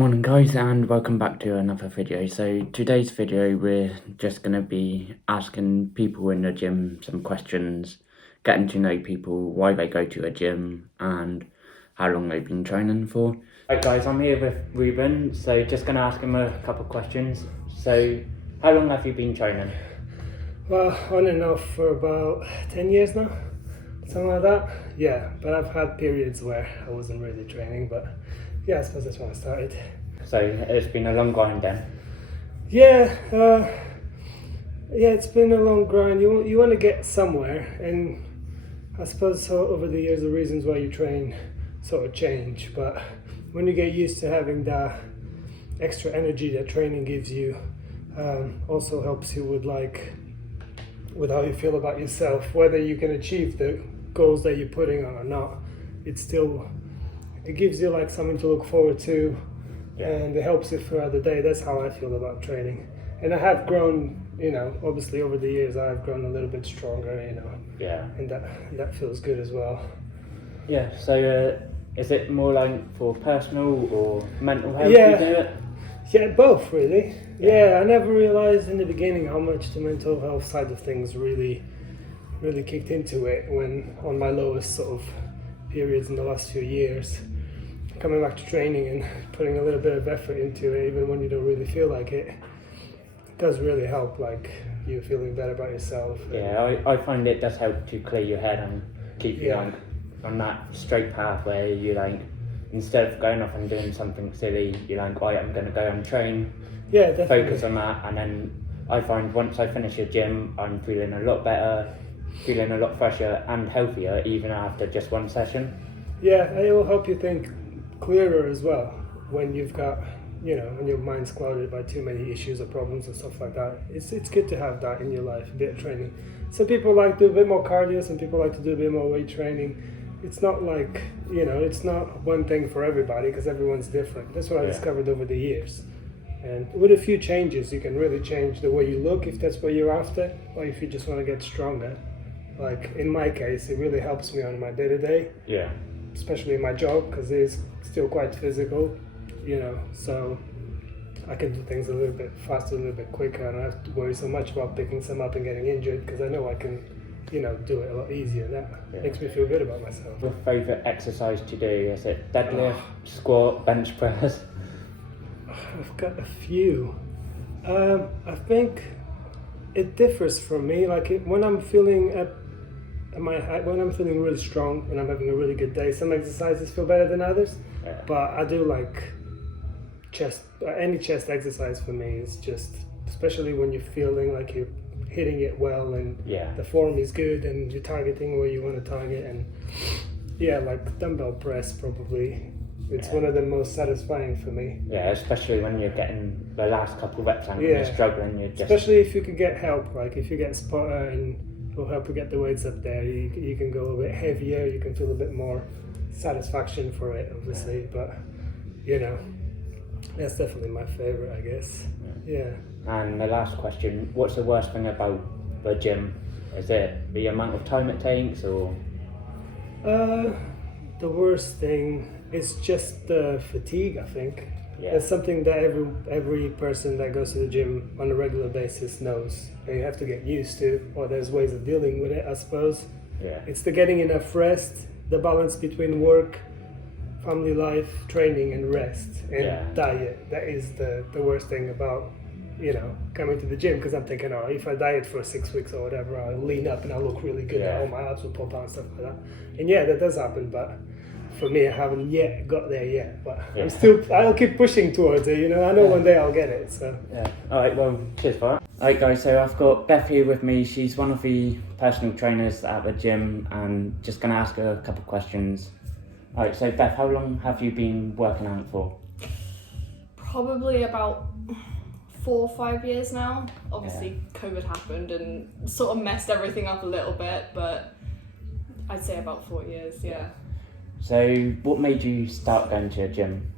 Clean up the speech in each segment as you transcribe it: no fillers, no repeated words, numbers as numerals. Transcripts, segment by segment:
Morning guys, and welcome back to another video. So today's video we're just going to be asking people in the gym some questions, getting to know people, why they go to a gym and how long they've been training for. Right guys, I'm here with Ruben, so just going to ask him a couple of questions. So how long have you been training? Well, on and off for about 10 years now, something like that. Yeah, but I've had periods where I wasn't really training, but yeah, I suppose that's when I started. So it's been a long grind then? Yeah, it's been a long grind. You want to get somewhere, and I suppose so over the years the reasons why you train sort of change, but when you get used to having that extra energy that training gives you, also helps you with how you feel about yourself, whether you can achieve the goals that you're putting on or not. It gives you like something to look forward to, and it helps you throughout the day. That's how I feel about training. And I have grown, obviously over the years I've grown a little bit stronger, and that feels good as well. Yeah, so is it more like for personal or mental health Yeah. you do it? Yeah, both really. Yeah, I never realized in the beginning how much the mental health side of things really kicked into it when on my lowest sort of periods in the last few years. Coming back to training and putting a little bit of effort into it, even when you don't really feel like it, does really help, like you feeling better about yourself. Yeah, I find it does help to clear your head and keep you like on that straight path where you like, instead of going off and doing something silly, you're like, right, I'm going to go and train, focus on that, and then I find once I finish the gym, I'm feeling a lot better, feeling a lot fresher and healthier even after just one session. Yeah, and it will help you think clearer as well when you've got, when your mind's clouded by too many issues or problems and stuff like that. It's good to have that in your life, a bit of training. Some people like to do a bit more cardio, some people like to do a bit more weight training. It's not like, it's not one thing for everybody because everyone's different. That's what I discovered over the years. And with a few changes, you can really change the way you look if that's what you're after, or if you just want to get stronger. Like in my case, it really helps me on my day-to-day. Yeah. Especially in my job, because it's still quite physical, so I can do things a little bit faster, a little bit quicker. I don't have to worry so much about picking some up and getting injured because I know I can, do it a lot easier. That makes me feel good about myself. Your favourite exercise to do, is it deadlift, squat, bench press? I've got a few. I think it differs from me. Like when I'm feeling when I'm feeling really strong and I'm having a really good day, some exercises feel better than others. Yeah. But I do like any chest exercise for me is just, especially when you're feeling like you're hitting it well and the form is good and you're targeting where you want to target. And like dumbbell press probably. It's one of the most satisfying for me. Yeah, especially when you're getting the last couple of reps and you're struggling. Especially if you can get help, like if you get a spotter and it'll help you get the weights up there, you can go a bit heavier, you can feel a bit more satisfaction for it, obviously, but that's definitely my favorite, I guess. Yeah. And the last question, what's the worst thing about the gym? Is it the amount of time it takes, or? The worst thing is just the fatigue, I think. Yeah. It's something that every person that goes to the gym on a regular basis knows, and you have to get used to, or there's ways of dealing with it, I suppose. Yeah. It's the getting enough rest, the balance between work, family life, training and rest, and diet. That is the worst thing about, coming to the gym, because I'm thinking, if I diet for 6 weeks or whatever, I'll lean up and I'll look really good, all my abs will pop out and stuff like that. And that does happen, but for me, I haven't yet got there yet, but I'll keep pushing towards it, I know one day I'll get it, so. Yeah, alright, well, cheers for that. Alright guys, so I've got Beth here with me. She's one of the personal trainers at the gym, and just going to ask her a couple of questions. Alright, so Beth, how long have you been working out for? Probably about 4 or 5 years now. Obviously, COVID happened and sort of messed everything up a little bit, but I'd say about 4 years, yeah. So, what made you start going to a gym?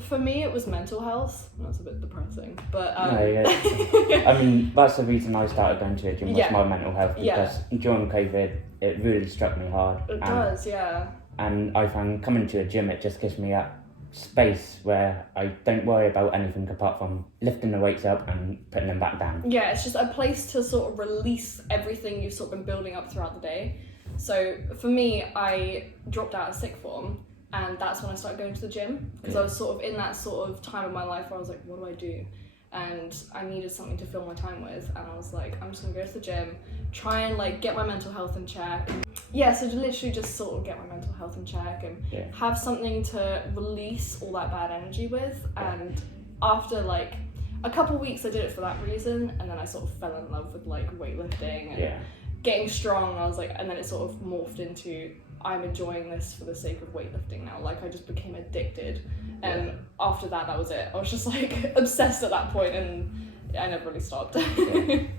For me, it was mental health. That's a bit depressing, but I mean, that's the reason I started going to a gym, was my mental health, because during COVID, it really struck me hard. It does, yeah. And I found coming to a gym, it just gives me that space where I don't worry about anything apart from lifting the weights up and putting them back down. Yeah, it's just a place to sort of release everything you've sort of been building up throughout the day. So for me, I dropped out of sixth form, and that's when I started going to the gym, because I was sort of in that sort of time of my life where I was like, what do I do? And I needed something to fill my time with, and I was like, I'm just gonna go to the gym, try and like get my mental health in check. Yeah, so to literally just sort of get my mental health in check and have something to release all that bad energy with. And after like a couple of weeks I did it for that reason, and then I sort of fell in love with like weightlifting and getting strong. I was like, and then it sort of morphed into, I'm enjoying this for the sake of weightlifting now. Like I just became addicted, and after that was it. I was just like obsessed at that point, and I never really stopped.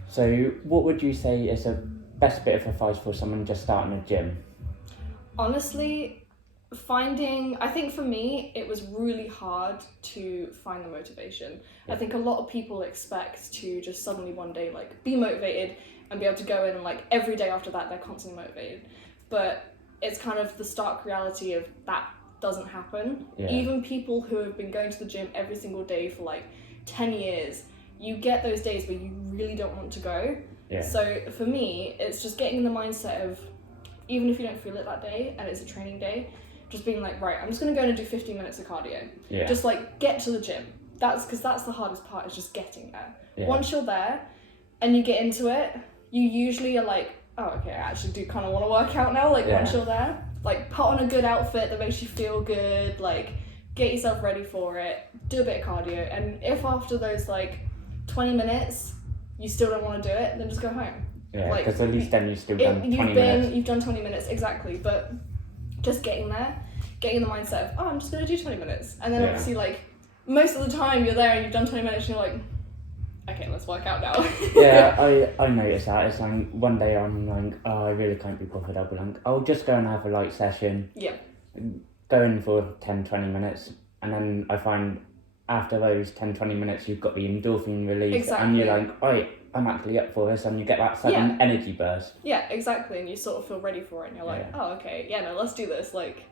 So what would you say is a best bit of advice for someone just starting a gym? Honestly, I think for me it was really hard to find the motivation. I think a lot of people expect to just suddenly one day like be motivated and be able to go in, and like every day after that they're constantly motivated, but it's kind of the stark reality of that doesn't happen. Even people who have been going to the gym every single day for like 10 years, you get those days where you really don't want to go. So for me, it's just getting in the mindset of, even if you don't feel it that day and it's a training day, just being like, right, I'm just gonna go in and do 15 minutes of cardio. Just like get to the gym. That's the hardest part, is just getting there. Once you're there and you get into it, you usually are like, oh, okay, I actually do kind of want to work out now. Like once you're there, like put on a good outfit that makes you feel good, like get yourself ready for it, do a bit of cardio. And if after those like 20 minutes you still don't want to do it, then just go home. Because at least then you've still done 20 minutes. You've done 20 minutes, exactly. But just getting there, getting in the mindset of, oh, I'm just going to do 20 minutes. And then obviously like most of the time you're there and you've done 20 minutes and you're like, okay, let's work out now. I noticed that. It's like one day I'm like, oh, I really can't be bothered. I'll be like, I'll just go and have a light session. Go in for 10-20 minutes, and then I find after those 10-20 minutes you've got the endorphin release, and you're like, oh, I'm actually up for this, and you get that sudden energy burst. Yeah, exactly, and you sort of feel ready for it, and you're like, oh, okay, no, let's do this. Like,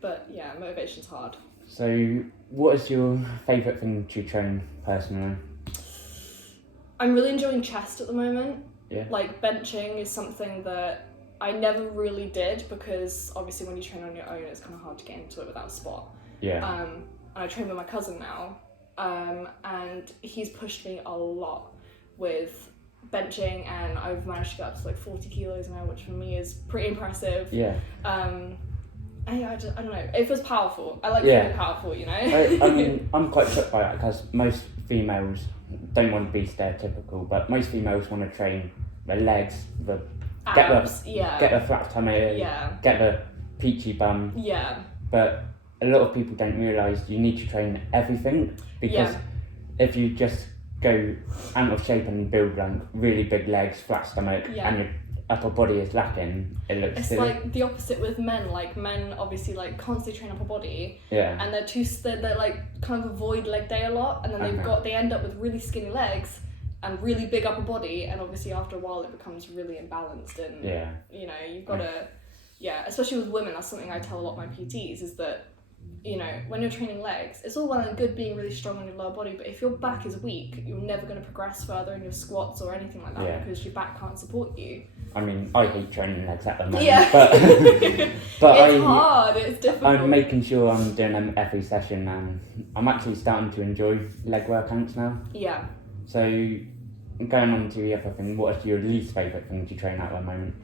but yeah, motivation's hard. So, what is your favourite thing to train personally? I'm really enjoying chest at the moment. Yeah. Like benching is something that I never really did, because obviously when you train on your own, it's kind of hard to get into it without a spot. And I train with my cousin now, and he's pushed me a lot with benching, and I've managed to get up to like 40 kilos now, which for me is pretty impressive. I don't know. It feels powerful. I like feeling powerful, you know? I mean, I'm quite shocked by that, because most females don't want to be stereotypical, but most females want to train their legs, abs, get the flat tummy, get the peachy bum. But a lot of people don't realise you need to train everything, because if you just go out of shape and build like really big legs, flat stomach, and your upper body is lacking, it looks it's silly. like the opposite with men. Like men obviously like constantly train upper body, and they're like kind of avoid leg day a lot, and then they end up with really skinny legs and really big upper body, and obviously after a while it becomes really imbalanced, and you know, you've got to especially with women, that's something I tell a lot of my PTs, is that, you know, when you're training legs, it's all well and good being really strong on your lower body, but if your back is weak, you're never going to progress further in your squats or anything like that, because your back can't support you. I mean, I hate training legs at the moment, but it's hard, it's difficult. I'm making sure I'm doing them every session, and I'm actually starting to enjoy leg workouts now. So, going on to the other thing, what is your least favourite thing to train at the moment?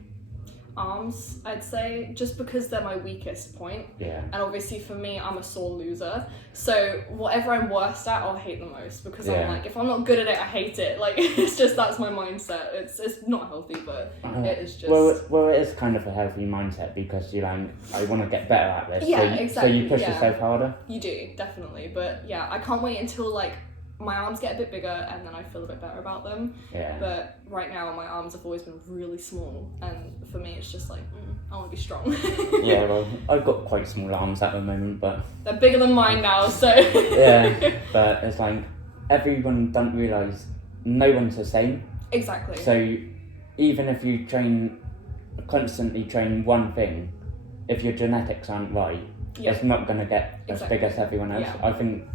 Arms, I'd say, just because they're my weakest point. And obviously for me, I'm a sore loser, so whatever I'm worst at, I'll hate the most, because I'm like, if I'm not good at it, I hate it. Like, it's just, that's my mindset. It's not healthy, but it is just... Well, it is kind of a healthy mindset, because you're like, I want to get better at this. Exactly. So you push yourself harder? You do, definitely. But yeah, I can't wait until like my arms get a bit bigger, and then I feel a bit better about them. But right now my arms have always been really small, and for me it's just like, I want to be strong. Well, I've got quite small arms at the moment, but they're bigger than mine now, so but it's like, everyone don't realise no one's the same. Exactly. So even if you constantly train one thing, if your genetics aren't right, Yeah. it's not going to get as big as everyone else. Yeah. I think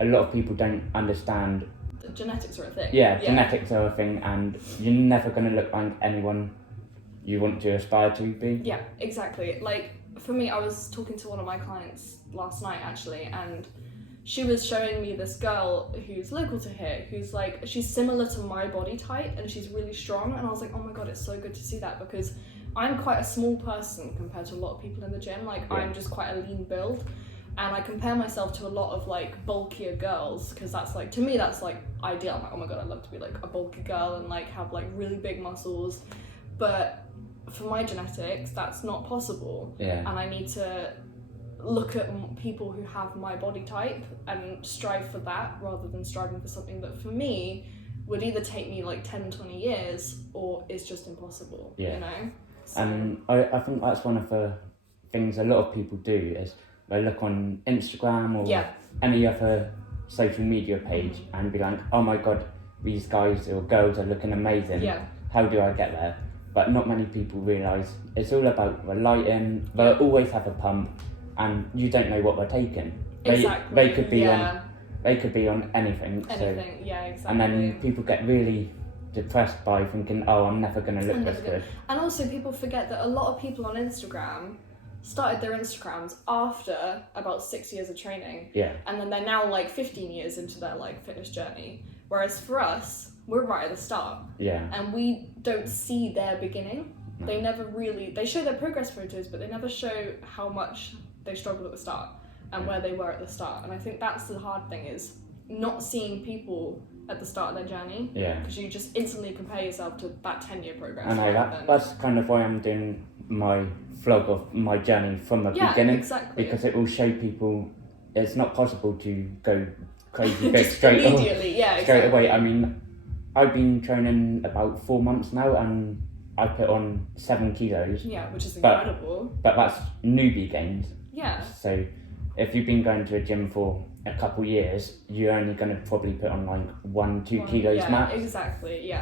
a lot of people don't understand. Genetics are a thing. Yeah, genetics are a thing, and you're never going to look like anyone you want to aspire to be. Yeah, exactly. Like, for me, I was talking to one of my clients last night, actually, and she was showing me this girl who's local to here, who's like, she's similar to my body type, and she's really strong, and I was like, oh my god, it's so good to see that, because I'm quite a small person compared to a lot of people in the gym. Like, I'm just quite a lean build, and I compare myself to a lot of like bulkier girls, because that's like, to me, that's like ideal. I'm like, oh my god, I'd love to be like a bulky girl and like have like really big muscles, but for my genetics, that's not possible. And I need to look at people who have my body type and strive for that, rather than striving for something that for me would either take me like 10, 20 years or is just impossible, you know? So. And I think that's one of the things a lot of people do is they look on Instagram or any other social media page and be like, oh my god, these guys or girls are looking amazing. How do I get there? But not many people realise it's all about the lighting. They'll always have a pump, and you don't know what they're taking. They could be on. They could be on anything. Anything, so, exactly. And then people get really depressed by thinking, oh, I'm never going to look this good. And also, people forget that a lot of people on Instagram started their Instagrams after about 6 years of training. And then they're now like 15 years into their like fitness journey. Whereas for us, we're right at the start. And we don't see their beginning. They never really, they show their progress photos, but they never show how much they struggled at the start and where they were at the start. And I think that's the hard thing, is not seeing people at the start of their journey. Because you just instantly compare yourself to that 10-year progress. I know, that's kind of why I'm doing my vlog of my journey from the beginning. Exactly. Because it will show people it's not possible to go crazy big straight away. I mean, I've been training about 4 months now, and I put on 7 kilos. Which is incredible. But that's newbie gains. So if you've been going to a gym for a couple years, you're only going to probably put on like 1-2 kilos max. Exactly.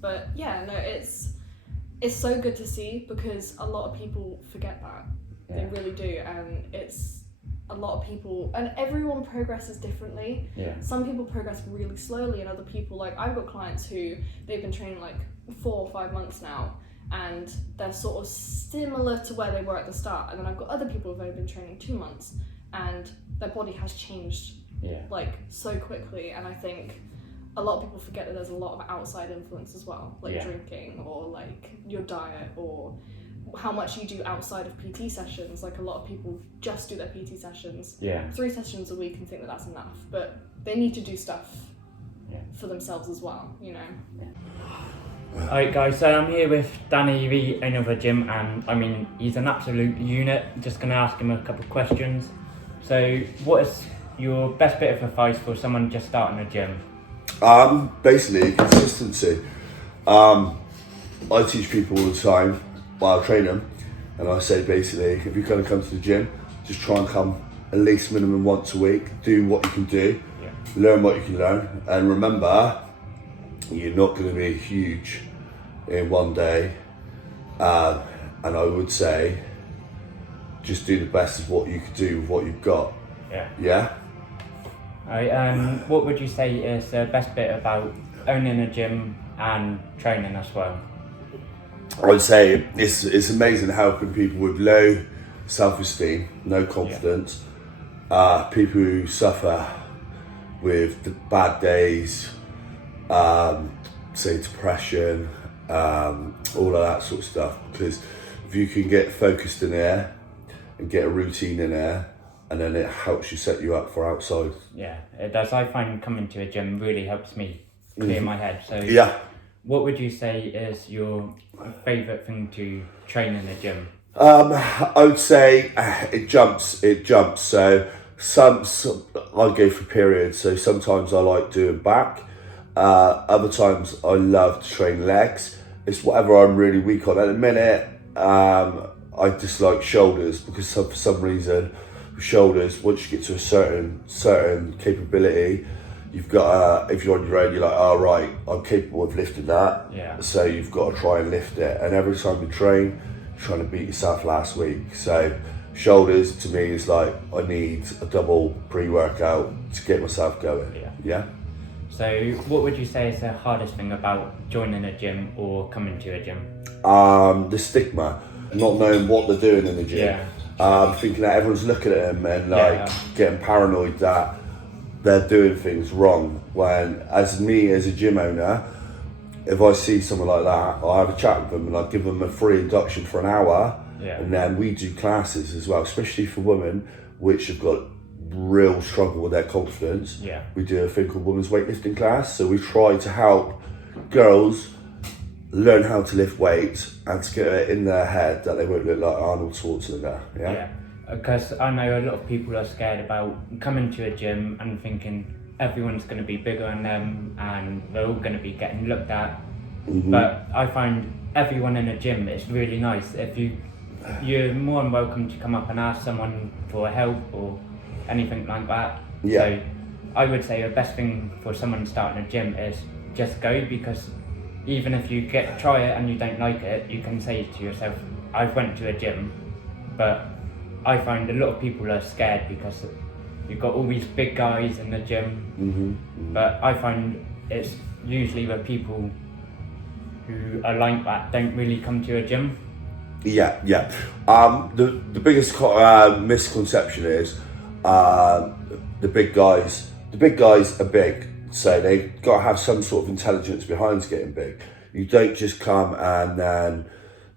But no, it's so good to see, because a lot of people forget that. They really do, and it's a lot of people, and everyone progresses differently. Some people progress really slowly, and other people, like I've got clients who they've been training like 4 or 5 months now, and they're sort of similar to where they were at the start. And then I've got other people who've only been training 2 months, and their body has changed like so quickly. And I think a lot of people forget that there's a lot of outside influence as well, like drinking, or like your diet, or how much you do outside of PT sessions. Like a lot of people just do their PT sessions 3 sessions a week and think that that's enough, but they need to do stuff for themselves as well, you know. Alright guys, so I'm here with Danny, the owner of the gym, and I mean, he's an absolute unit. Just going to ask him a couple of questions. So what is your best bit of advice for someone just starting a gym? Basically consistency. I teach people all the time while I train them, and I say basically, if you're going to come to the gym, just try and come at least minimum once a week. Do what you can do, learn what you can learn, and remember, you're not going to be huge in one day. And I would say, just do the best of what you can do with what you've got. Alright, what would you say is the best bit about owning a gym and training as well? I would say it's amazing helping people with low self-esteem, no confidence, people who suffer with the bad days, say depression, all of that sort of stuff. Because if you can get focused in there and get a routine in there, and then it helps you set you up for outside. Yeah, it does. I find coming to a gym really helps me clear my head. So what would you say is your favourite thing to train in a gym? I would say it jumps. So some I go for periods. So sometimes I like doing back. Other times I love to train legs. It's whatever I'm really weak on. At the minute, I dislike shoulders, because for some reason, shoulders, once you get to a certain capability, you've got if you're on your own, you're like, oh right, I'm capable of lifting that. So you've got to try and lift it. And every time you train, you're trying to beat yourself last week. So Shoulders to me is like I need a double pre-workout to get myself going. Yeah. So what would you say is the hardest thing about joining a gym or coming to a gym? The stigma, not knowing what they're doing in the gym. Thinking that everyone's looking at them and getting paranoid that they're doing things wrong. When, as me as a gym owner, if I see someone like that, I have a chat with them and I give them a free induction for an hour. And then we do classes as well, especially for women which have got real struggle with their confidence. We do a thing called women's weightlifting class, so we try to help girls learn how to lift weights and to get it in their head that they won't look like Arnold Schwarzenegger. Because I know a lot of people are scared about coming to a gym and thinking everyone's going to be bigger than them and they're all going to be getting looked at. But I find everyone in a gym is really nice. If you're more than welcome to come up and ask someone for help or anything like that. So I would say the best thing for someone starting a gym is just go, because even if you try it and you don't like it, you can say to yourself, I've went to a gym. But I find a lot of people are scared because you've got all these big guys in the gym. But I find it's usually the people who are like that don't really come to a gym. The biggest misconception is the big guys are big, so they got to have some sort of intelligence behind getting big. You don't just come and then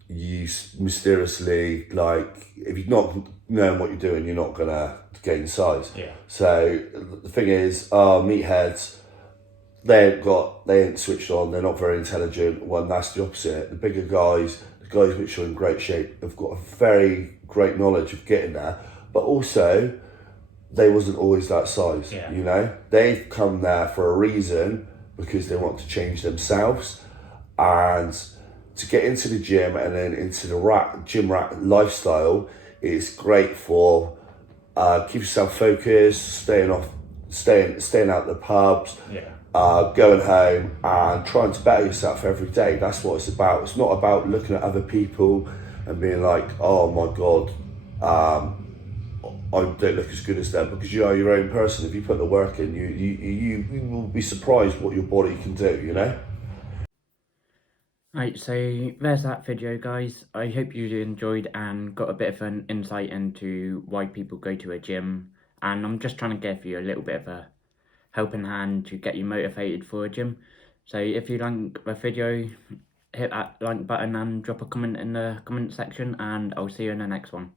you mysteriously, like, if you're not knowing what you're doing, you're not gonna gain size. So the thing is, meatheads, they ain't switched on, they're not very intelligent. Well, that's the opposite. The bigger guys, the guys which are in great shape, have got a very great knowledge of getting there, but also they wasn't always that size. You know, they've come there for a reason, because they want to change themselves and to get into the gym and then into the gym rat lifestyle. It's great for keep yourself focused, staying out the pubs, going home and trying to better yourself every day. That's what it's about. It's not about looking at other people and being like, oh my God, I don't look as good as them, because you are your own person. If you put the work in, you will be surprised what your body can do, you know? Right, so there's that video, guys. I hope you enjoyed and got a bit of an insight into why people go to a gym. And I'm just trying to give you a little bit of a helping hand to get you motivated for a gym. So if you like the video, hit that like button and drop a comment in the comment section, and I'll see you in the next one.